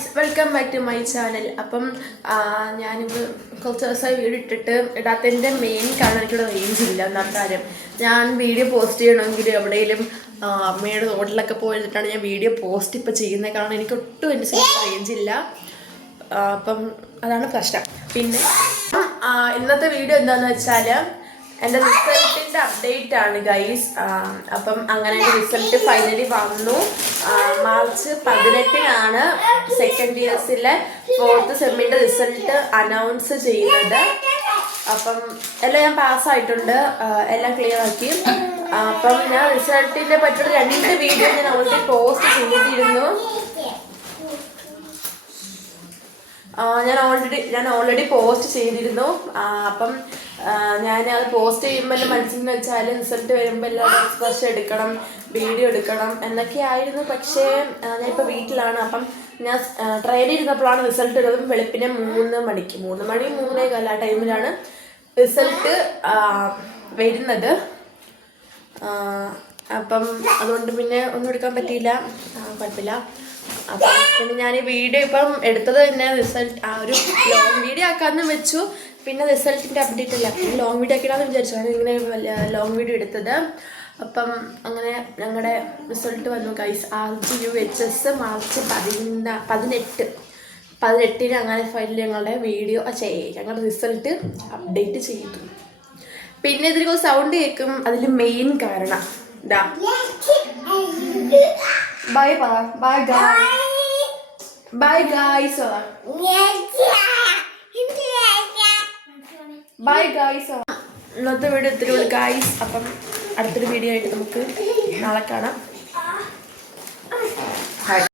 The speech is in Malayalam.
Guys, welcome back to my channel. അപ്പം ഞാനിപ്പോൾ കുറച്ച് ദിവസമായി വീഡിയോ ഇടാത്തതിൻ്റെ മെയിൻ കാരണം എനിക്കിവിടെ റേഞ്ച് ഇല്ല. എന്നാണ് കാര്യം, ഞാൻ വീഡിയോ പോസ്റ്റ് ചെയ്യണമെങ്കിൽ എവിടെയെങ്കിലും അമ്മയുടെ റോഡിലൊക്കെ പോയിട്ടാണ് ഞാൻ വീഡിയോ പോസ്റ്റ് ഇപ്പോൾ ചെയ്യുന്നത്. കാരണം എനിക്ക് ഒട്ടും എൻ്റെ സമയത്ത് റേഞ്ച് ഇല്ല. അപ്പം അതാണ് പ്രശ്നം. പിന്നെ ഇന്നത്തെ വീഡിയോ എന്താണെന്ന് വെച്ചാൽ എൻ്റെ റിസൾട്ടിൻ്റെ അപ്ഡേറ്റ് ആണ് ഗൈസ്. അപ്പം അങ്ങനെ എൻ്റെ റിസൾട്ട് ഫൈനലി വന്നു. മാർച്ച് 18-നാണ് സെക്കൻഡ് ഇയേഴ്സിലെ 4th സെമ്മിൻ്റെ റിസൾട്ട് അനൗൺസ് ചെയ്യുന്നത്. അപ്പം എല്ലാം ഞാൻ പാസ്സായിട്ടുണ്ട്, എല്ലാം ക്ലിയർ ആക്കി. അപ്പം ഞാൻ റിസൾട്ടിനെ പറ്റിയുള്ള 2 വീഡിയോ ഞാൻ ഓൾറെഡി പോസ്റ്റ് ചെയ്തിരുന്നു. ഞാൻ ഓൾറെഡി പോസ്റ്റ് ചെയ്തിരുന്നു. അപ്പം ഞാനത് പോസ്റ്റ് ചെയ്യുമ്പോൾ മനസ്സിൽ വെച്ചാൽ റിസൾട്ട് വരുമ്പോൾ എല്ലാം എക്സ്പ്രഷൻ എടുക്കണം, വീഡിയോ എടുക്കണം എന്നൊക്കെ ആയിരുന്നു. പക്ഷേ ഞാനിപ്പോൾ വീട്ടിലാണ്. അപ്പം ഞാൻ ട്രെയിനിൽ ഇരുന്നപ്പോഴാണ് റിസൾട്ട് വരുന്നത്. വെളുപ്പിനെ 3 മണിക്ക് 3:45 ആ ടൈമിലാണ് റിസൾട്ട് വരുന്നത്. അപ്പം അതുകൊണ്ട് പിന്നെ ഒന്നും എടുക്കാൻ പറ്റിയില്ല, കുഴപ്പമില്ല. അപ്പം പിന്നെ ഞാൻ ഈ വീഡിയോ ഇപ്പം എടുത്തത് തന്നെ റിസൾട്ട് ഒരു ലോങ് വീഡിയോ ആക്കാമെന്ന് വെച്ചു. പിന്നെ റിസൾട്ടിൻ്റെ അപ്ഡേറ്റ് അല്ല, ലോങ് വീഡിയോ ആക്കിയിടാന്ന് വിചാരിച്ചാണ് ഇങ്ങനെ ലോങ് വീഡിയോ എടുത്തത്. അപ്പം അങ്ങനെ ഞങ്ങളുടെ റിസൾട്ട് വന്നു ഗൈസ്. RGUHS മാർച്ച് 18 അങ്ങനെ ഫൈനലി ഞങ്ങളുടെ വീഡിയോ ഞങ്ങളുടെ റിസൾട്ട് അപ്ഡേറ്റ് ചെയ്തു. പിന്നെ ഇതിൽ സൗണ്ട് കേൾക്കും, അതിൽ മെയിൻ കാരണം ഇതാ. ബൈ പറ, bye guys, bye guys, bye guys. ഇന്നത്തെ വീഡിയോ ഇത്രയുള്ളൂ ഗായ്സ്. അപ്പം അടുത്തൊരു വീഡിയോ ആയിട്ട് നമുക്ക് നാളെ കാണാം.